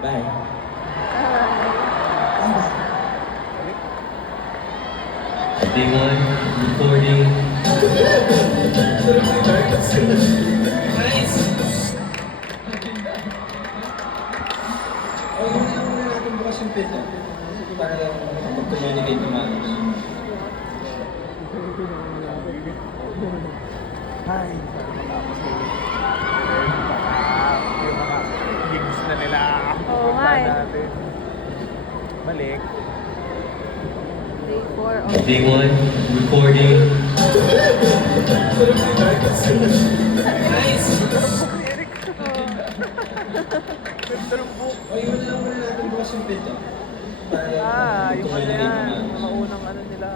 Bye. Day one, recording. Nice! Oh, muna natin bukas yung pito. Para lang makapag-communicate ng maayos. Hi. Tapos yung mga gigs na nila. Oo nga eh. Natin. Balik. Day 4 of Day one, recording. Nice! Tumbok. Oh, yun lang muna natin bukas yung pito. Para lang Yung ano makapag-communicate ng yan. maayos. Mga unang ano nila.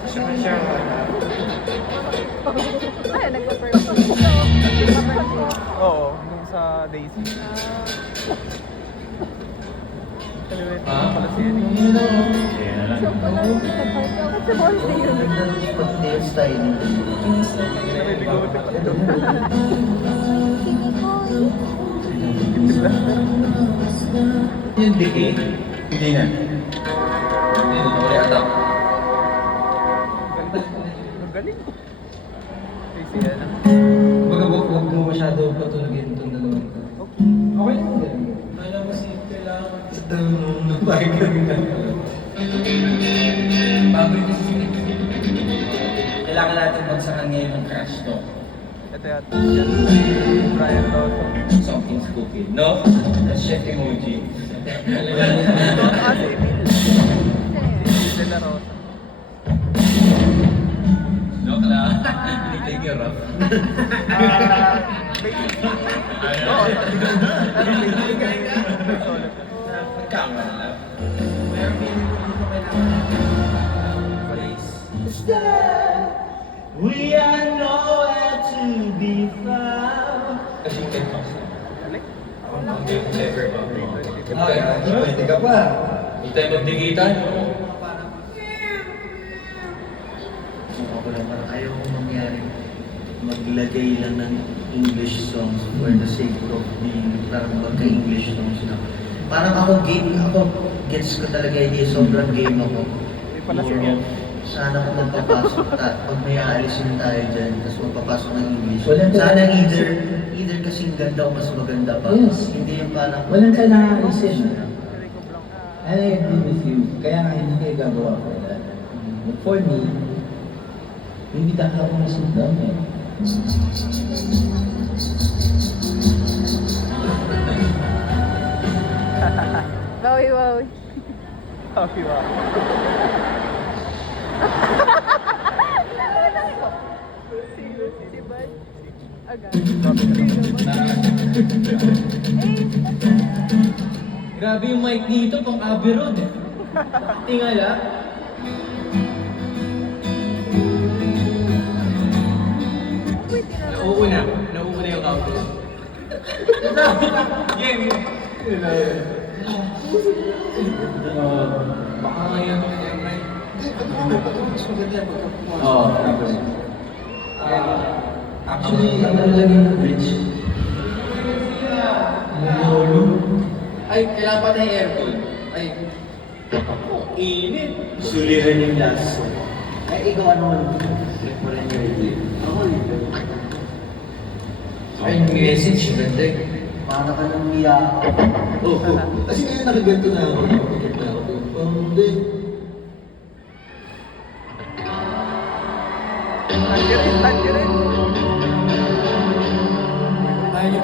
Kasi Ay, nagpa-perform. Oo, nung sa Daisy. Kalimutan ko pala si Eric. So, pala, kasi boys na yun. May bigote pa ito. Yung decay. Hindi na. Hindi na uli attack. Ang galing. Daisy yan. Baga, huwag mo masyado patulogin itong dalawang ito. Okay lang din. Alam mo si kailangan sa dalawang napakagaling ka. Baboy kasi si kailangan natin magsakan ngayon ng crash talk. Ito yan. Brian Lotto. Something's cooking. No? That's chef emoji. Ah, si Emil. Emil de la Rosa. Joke lang. Hindi take your off. Basically. Oo, pero basically. Solo. Kama na lang. Pero hindi ko kailangan place. We are nowhere to be found. Kasi can pass na. Galing. Never ba? Pwede ka pa. Hindi tayo magdigitan. Ako naman, ayaw kong mangyari maglagay lang ng English songs for the sake of being parang magka-English songs na. Parang ako gets ko talaga idea, sobrang game ako. Hindi pala si Puro, sana kung magpapasok pag may aalisin tayo dyan, tapos magpapasok ng English. Sana either kasing ganda o mas maganda pa. Yes. Hindi yung parang... Walang kailangan alisin. Rico Blanc. And I agree with you. Kaya nga hindi kayo gagawa for that. But for me, maybe that happens in them eh. Bawi, bawi. Happy wow. Si Bud. Agad. Grabe yung mic dito, pang Abbey Road. Tingala. Nauuna yung countdown. Game. Baka ngayon. Oo. Actually, ano lang yung bridge? Lolo. Ay, kailangan pa tayong aircon. Ay, init. Suliran yung laso. Ay, ikaw ano? Trip mo rin yung idea. Ako Ay, yung message, ganda eh. para ka nang miyak. Oo. Kasi ngayon nakaganto na ako. Nakapikit na ako. Hindi. Tangerine, tangerine.